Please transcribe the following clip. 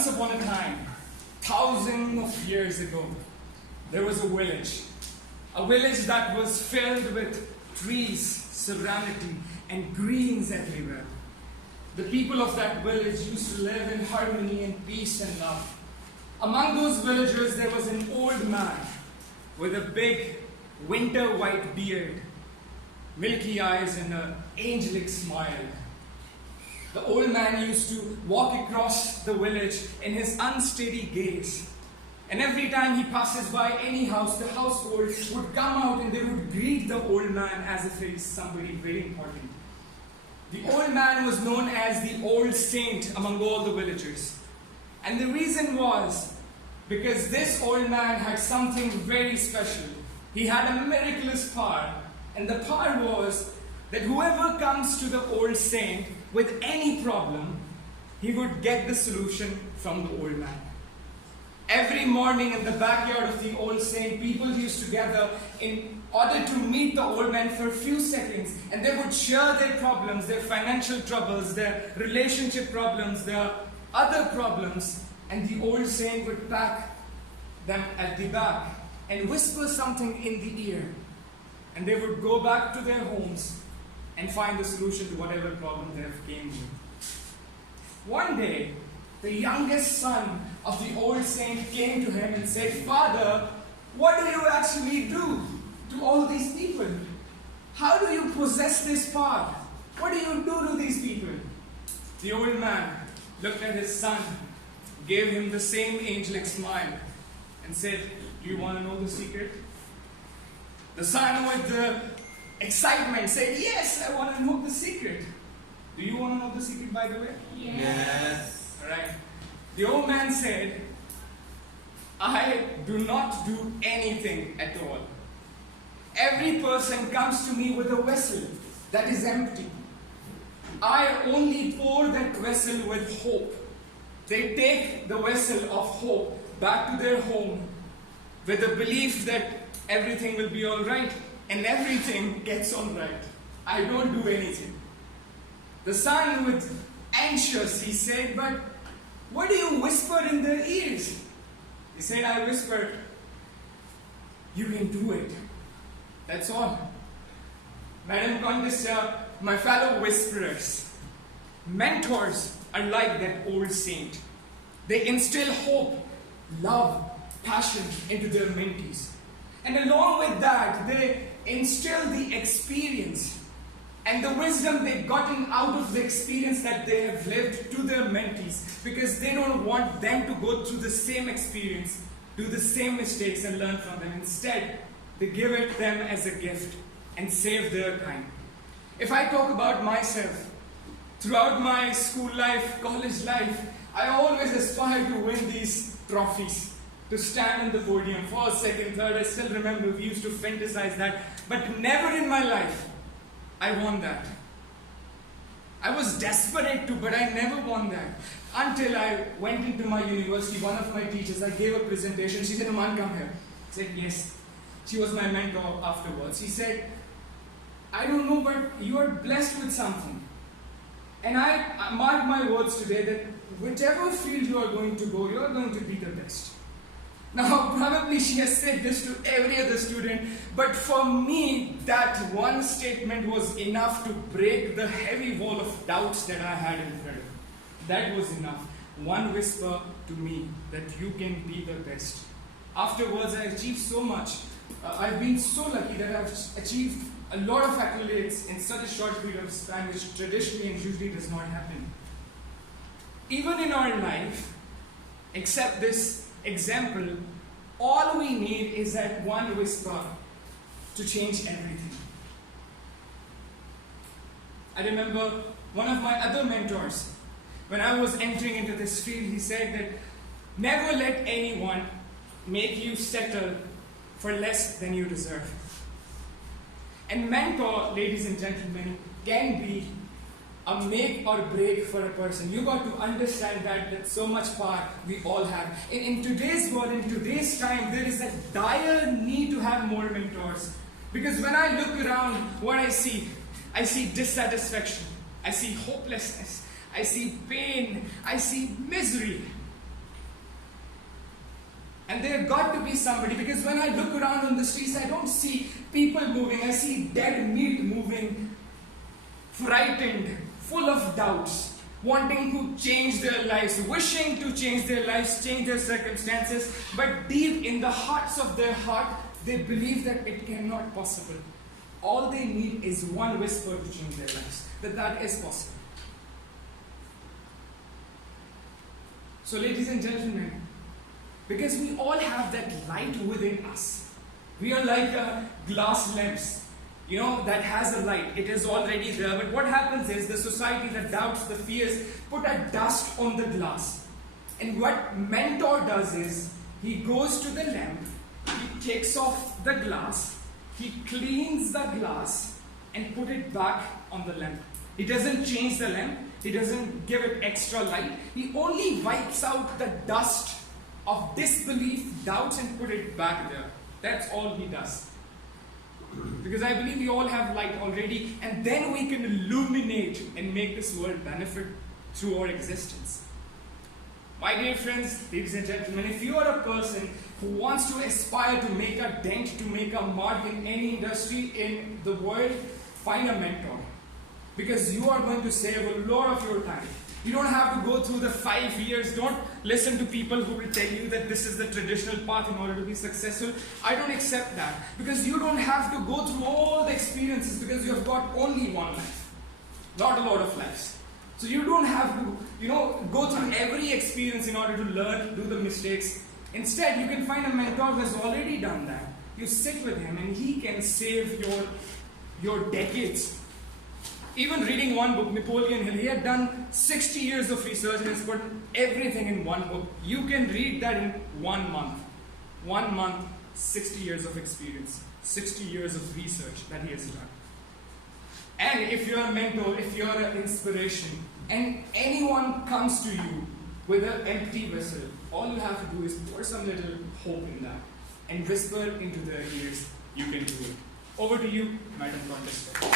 Once upon a time, thousands of years ago, there was a village. A village that was filled with trees, serenity, and greens everywhere. The people of that village used to live in harmony and peace and love. Among those villagers, there was an old man with a big winter white beard, milky eyes, and an angelic smile. The old man used to walk across the village in his unsteady gaze. And every time he passes by any house, the household would come out and they would greet the old man as if he is somebody very important. The old man was known as the old saint among all the villagers. And the reason was because this old man had something very special. He had a miraculous power. And the power was that whoever comes to the old saint with any problem, he would get the solution from the old man. Every morning in the backyard of the old saint, people used to gather in order to meet the old man for a few seconds, and they would share their problems, their financial troubles, their relationship problems, their other problems, and the old saint would pack them at the back and whisper something in the ear, and they would go back to their homes and find the solution to whatever problem they have came with. One day, the youngest son of the old saint came to him and said, "Father, what do you actually do to all these people? How do you possess this power? What do you do to these people?" The old man looked at his son, gave him the same angelic smile, and said, "Do you want to know the secret?" The son, with the excitement, said, "Yes, I want to know the secret." Do you want to know the secret, by the way? Yes. Alright. The old man said, "I do not do anything at all. Every person comes to me with a vessel that is empty. I only pour that vessel with hope. They take the vessel of hope back to their home with the belief that everything will be alright, and everything gets alright. I don't do anything." The son, with anxious, he said, "But what do you whisper in their ears?" He said, "I whisper, you can do it. That's all." Madam Condessa, my fellow whisperers, mentors are like that old saint. They instill hope, love, passion into their mentees. And along with that, they instill the experience and the wisdom they've gotten out of the experience that they have lived to their mentees, because they don't want them to go through the same experience, do the same mistakes and learn from them. Instead, they give it them as a gift and save their time. If I talk about myself, throughout my school life, college life, I always aspired to win these trophies, to stand on the podium, first, second, third. I still remember we used to fantasize that, but never in my life I won that. I was desperate to, but I never won that. Until I went into my university, one of my teachers, I gave a presentation. She said, "Noman, come here." I said, "Yes." She was my mentor afterwards. She said, "I don't know, but you are blessed with something. And I mark my words today that whichever field you are going to go, you are going to be the best." Now, probably she has said this to every other student, but for me, that one statement was enough to break the heavy wall of doubts that I had in front of me. That was enough. One whisper to me that you can be the best. Afterwards, I achieved so much. I've been so lucky that I've achieved a lot of accolades in such a short period of time, which traditionally and usually does not happen. Even in our life, except this example, all we need is that one whisper to change everything. I remember one of my other mentors, when I was entering into this field, he said that never let anyone make you settle for less than you deserve. And mentor, ladies and gentlemen, can be a make or break for a person. You got to understand that so much power we all have. In today's world, in today's time, there is a dire need to have more mentors. Because when I look around, what I see dissatisfaction, I see hopelessness, I see pain, I see misery. And there got to be somebody, because when I look around on the streets, I don't see people moving. I see dead meat moving, frightened, full of doubts, wanting to change their lives, wishing to change their lives, change their circumstances, but deep in the hearts of their heart, they believe that it cannot possible. All they need is one whisper to change their lives, that is possible. So ladies and gentlemen, because we all have that light within us. We are like a glass lens, that has a light. It is already there. But what happens is the society that doubts, the fears, put a dust on the glass. And what mentor does is, he goes to the lamp, he takes off the glass, he cleans the glass and put it back on the lamp. He doesn't change the lamp. He doesn't give it extra light. He only wipes out the dust of disbelief, doubts, and put it back there. That's all he does. Because I believe we all have light already, and then we can illuminate and make this world benefit through our existence. My dear friends, ladies and gentlemen, if you are a person who wants to aspire to make a dent, to make a mark in any industry in the world, find a mentor. Because you are going to save a lot of your time. You don't have to go through the 5 years. Don't listen to people who will tell you that this is the traditional path in order to be successful. I don't accept that. Because you don't have to go through all the experiences, because you have got only one life. Not a lot of lives. So you don't have to, go through every experience in order to learn, do the mistakes. Instead, you can find a mentor who has already done that. You sit with him and he can save your decades. Even reading one book, Napoleon Hill, he had done 60 years of research and has put everything in one book. You can read that in 1 month. 1 month, 60 years of experience, 60 years of research that he has done. And if you're a mentor, if you're an inspiration, and anyone comes to you with an empty vessel, all you have to do is pour some little hope in that and whisper into their ears, you can do it. Over to you, Madam Contestant.